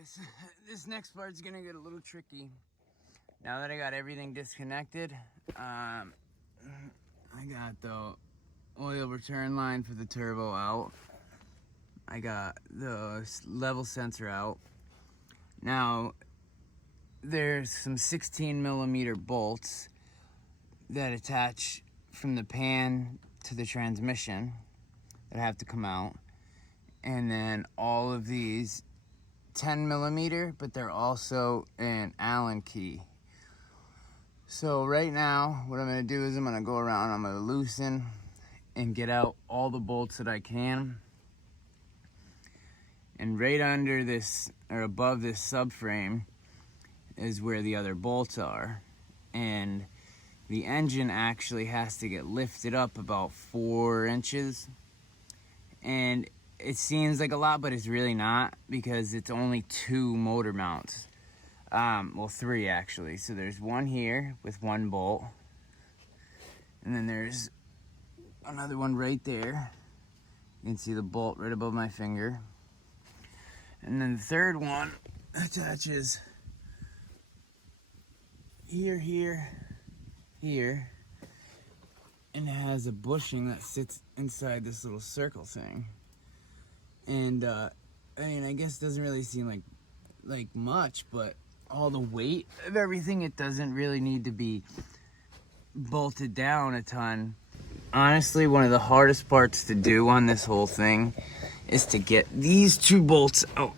guys, this next part's gonna get a little tricky. Now that I got everything disconnected, I got the oil return line for the turbo out. I got the level sensor out. Now, there's some 16mm bolts that attach from the pan to the transmission that have to come out. And then all of these 10mm, but they're also an Allen key. So right now, what I'm gonna do is I'm gonna go around, I'm gonna loosen and get out all the bolts that I can. And right under this, or above this subframe, is where the other bolts are. And the engine actually has to get lifted up about 4 inches. And it seems like a lot, but it's really not, because it's only 2 motor mounts. Well, 3 actually. So there's one here with 1 bolt. And then there's another one right there. You can see the bolt right above my finger. And then the third one attaches here, here, and it has a bushing that sits inside this little circle thing. And I mean, I guess it doesn't really seem like much, but all the weight of everything, it doesn't really need to be bolted down a ton. Honestly, one of the hardest parts to do on this whole thing is to get these 2 bolts out.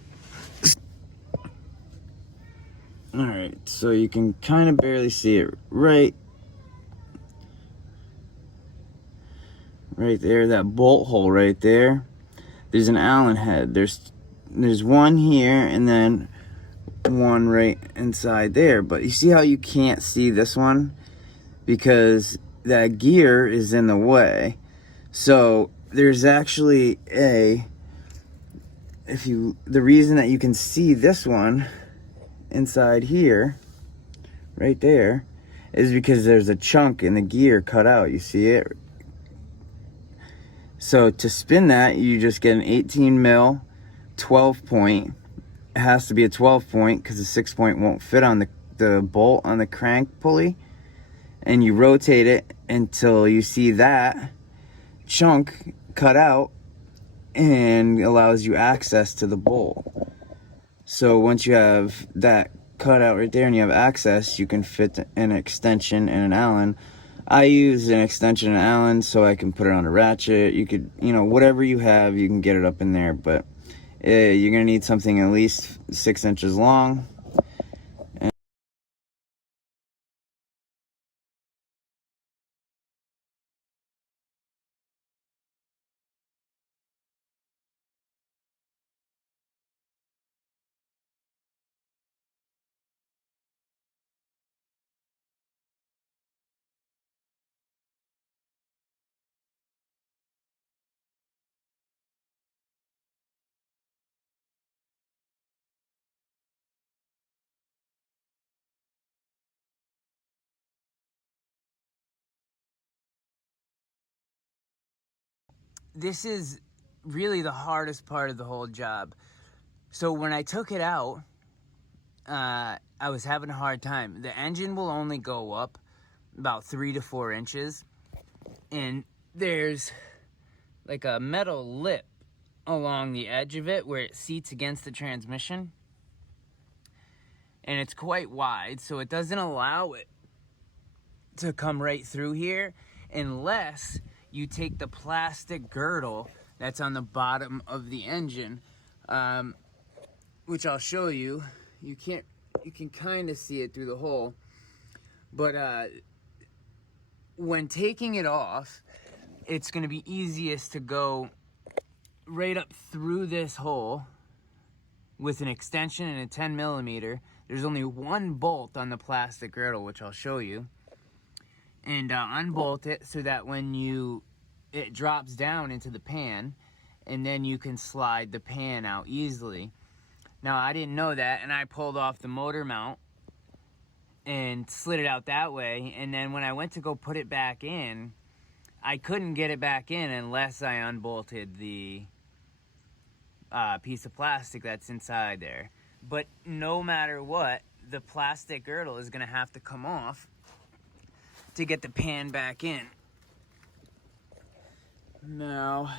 Alright, so you can kind of barely see it right there, that bolt hole right there. There's an Allen head. There's one here and then one right inside there. But you see how you can't see this one? Because that gear is in the way. So there's actually the reason that you can see this one inside here, right there, is because there's a chunk in the gear cut out. You see it? So to spin that, you just get an 18mm 12 point. It has to be a 12 point because the 6 point won't fit on the bolt on the crank pulley. And you rotate it until you see that chunk cut out and allows you access to the bolt. So once you have that cut out right there and you have access, you can fit an extension and an Allen. I use an extension and Allen so I can put it on a ratchet. You could, whatever you have, you can get it up in there, but you're gonna need something at least 6 inches long. This is really the hardest part of the whole job. So when I took it out, I was having a hard time. The engine will only go up about 3 to 4 inches, and there's like a metal lip along the edge of it where it seats against the transmission, and it's quite wide, so it doesn't allow it to come right through here unless you take the plastic girdle that's on the bottom of the engine, which I'll show you. You can kind of see it through the hole, but when taking it off, it's going to be easiest to go right up through this hole with an extension and a 10mm. There's only 1 bolt on the plastic girdle, which I'll show you, and unbolt it so that when it drops down into the pan, and then you can slide the pan out easily. Now, I didn't know that, and I pulled off the motor mount and slid it out that way, and then when I went to go put it back in, I couldn't get it back in unless I unbolted the piece of plastic that's inside there. but no matter what, the plastic girdle is gonna have to come off to get the pan back in. Now,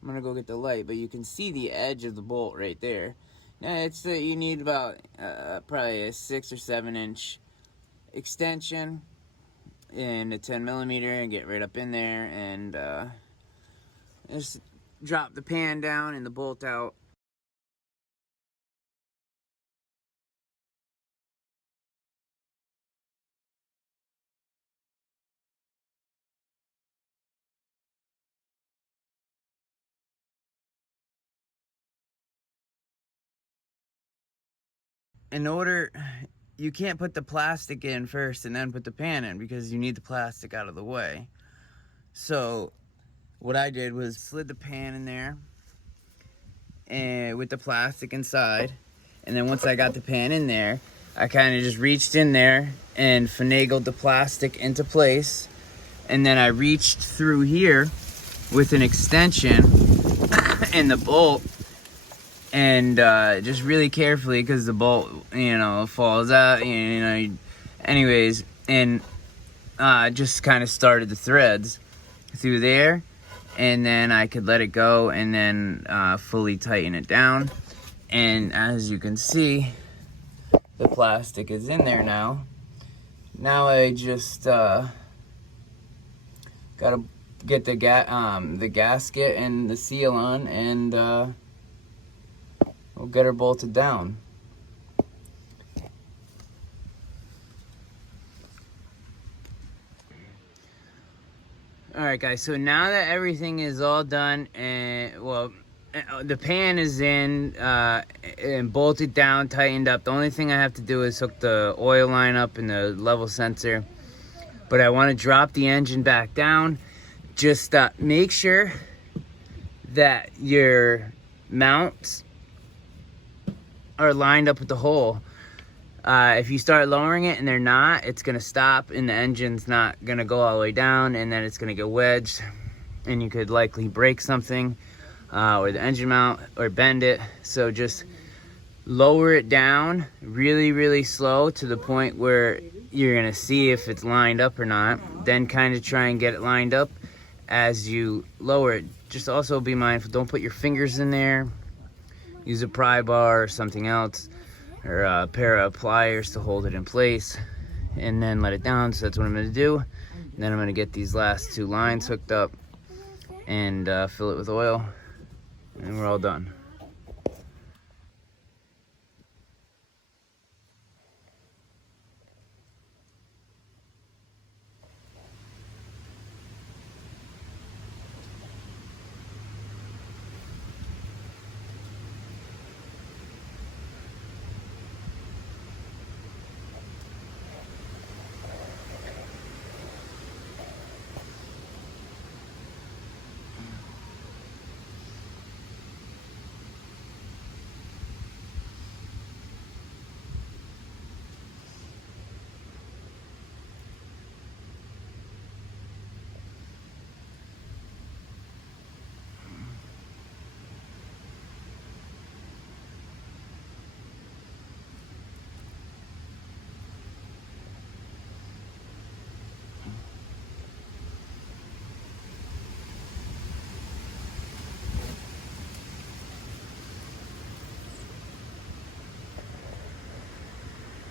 I'm gonna go get the light, but you can see the edge of the bolt right there. Now, it's you need about probably a 6 or 7 inch extension and a 10 millimeter, and get right up in there and just drop the pan down and the bolt out. In order, you can't put the plastic in first and then put the pan in, because you need the plastic out of the way. So what I did was slid the pan in there and with the plastic inside, and then once I got the pan in there, I kind of just reached in there and finagled the plastic into place, and then I reached through here with an extension and the bolt, and just really carefully, because the bolt, you know, falls out, you know, anyways, and just kind of started the threads through there, and then I could let it go and then fully tighten it down. And as you can see, the plastic is in there now. Now I just gotta get the gasket and the seal on, and we'll get her bolted down. Alright guys, so now that everything is all done, and well, the pan is in and bolted down, tightened up, the only thing I have to do is hook the oil line up and the level sensor. But I want to drop the engine back down. Just make sure that your mounts are lined up with the hole. If you start lowering it and they're not, it's gonna stop and the engine's not gonna go all the way down, and then it's gonna get wedged and you could likely break something, or the engine mount, or bend it. So just lower it down really, really slow to the point where you're gonna see if it's lined up or not. Then kind of try and get it lined up as you lower it. Just also be mindful, don't put your fingers in there. Use a pry bar or something else, or a pair of pliers to hold it in place, and then let it down. So that's what I'm gonna do. And then I'm gonna get these last 2 lines hooked up and fill it with oil, and we're all done.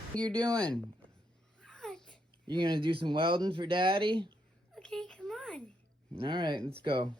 What you're doing? What? You gonna do some welding for Daddy? Okay, come on. All right, let's go.